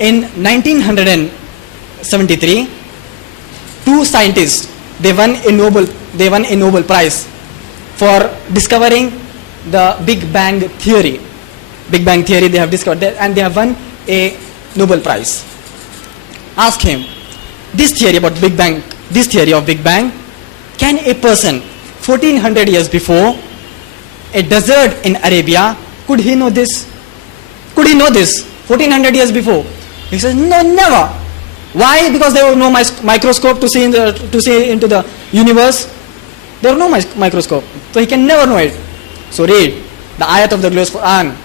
In 1973, two scientists, they won a Nobel Prize for discovering the Big Bang theory. Big Bang theory they have discovered that, and they have won a Nobel Prize. Ask him, this theory of Big Bang, can a person 1400 years before, a desert in Arabia, could he know this? Could he know this 1400 years before? He says, no, never. Why? Because there was no microscope to see into the universe. There was no microscope, so he can never know it. So read the ayat of the glorious Quran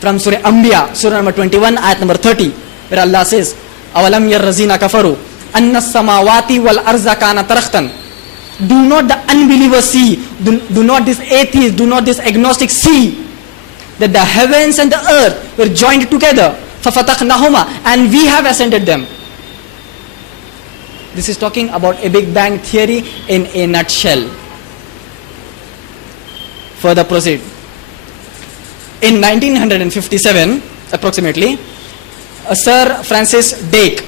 from Surah Anbiya, Surah number 21, ayat number 30, where Allah says, "Awalam yarrazina kafaru anna samawati wal arza kana tarakhtan." Do not the unbelievers see? Do not this atheist, do not this agnostic see that the heavens and the earth were joined together? فَفَتَقْنَهُمَا, and we have ascended them. This is talking about a Big Bang theory in a nutshell. Further proceed. In 1957, approximately, Sir Francis Drake,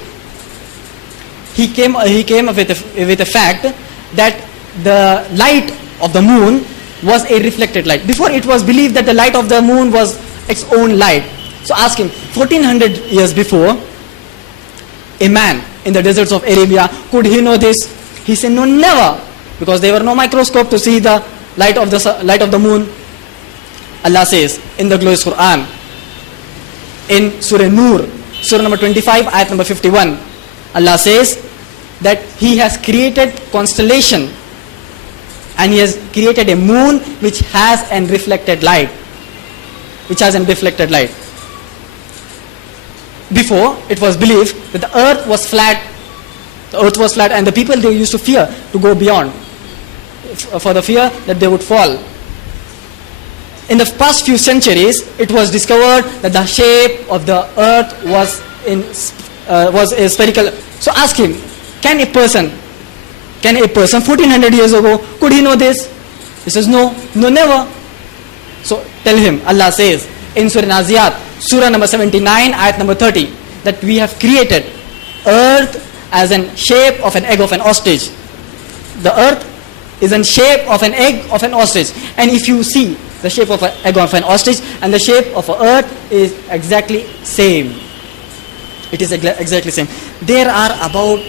he came up with a fact that the light of the moon was a reflected light. Before, it was believed that the light of the moon was its own light. So ask him, 1400 years before, a man in the deserts of Arabia, could he know this? He said, no, never, because there were no microscope to see the light of the moon. Allah says in the glorious Quran, in Surah Nur, Surah number 25, ayat number 51, Allah says that He has created constellation and He has created a moon which has an reflected light. Before, it was believed that the earth was flat. And the people, they used to fear to go beyond, for the fear that they would fall. In the past few centuries, it was discovered that the shape of the earth was a spherical. So ask him, can a person 1400 years ago, could he know this? He says, no, never. So tell him, Allah says in Surah Naziyat, Surah number 79, ayat number 30, that we have created earth as in shape of an egg of an ostrich. The earth is in shape of an egg of an ostrich. And if you see the shape of an egg of an ostrich and the shape of an earth is exactly same. It is exactly same. There are about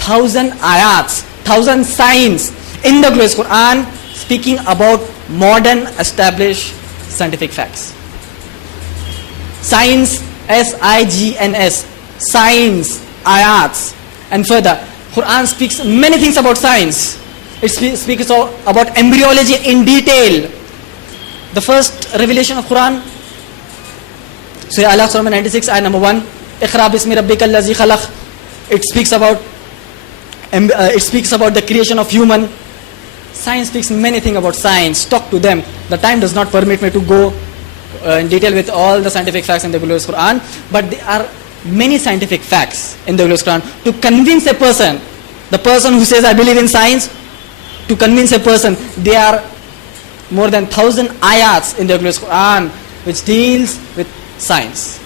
1000 ayats, 1000 signs in the glorious Quran speaking about modern established scientific facts. Science, S-I-G-N-S, science, ayats. And further, Quran speaks many things about science. It speaks about embryology in detail. The first revelation of Quran, Surah Al-Alaq, Surah 96, ayat number 1, Iqra bismi rabbika allazi khalaq. It speaks about the creation of human. Science speaks many things about science. Talk to them. The time does not permit me to go in detail with all the scientific facts in the glorious Quran, but there are many scientific facts in the glorious Quran to convince a person, the person who says I believe in science, to convince a person. There are more than 1000 ayats in the glorious Quran which deals with science.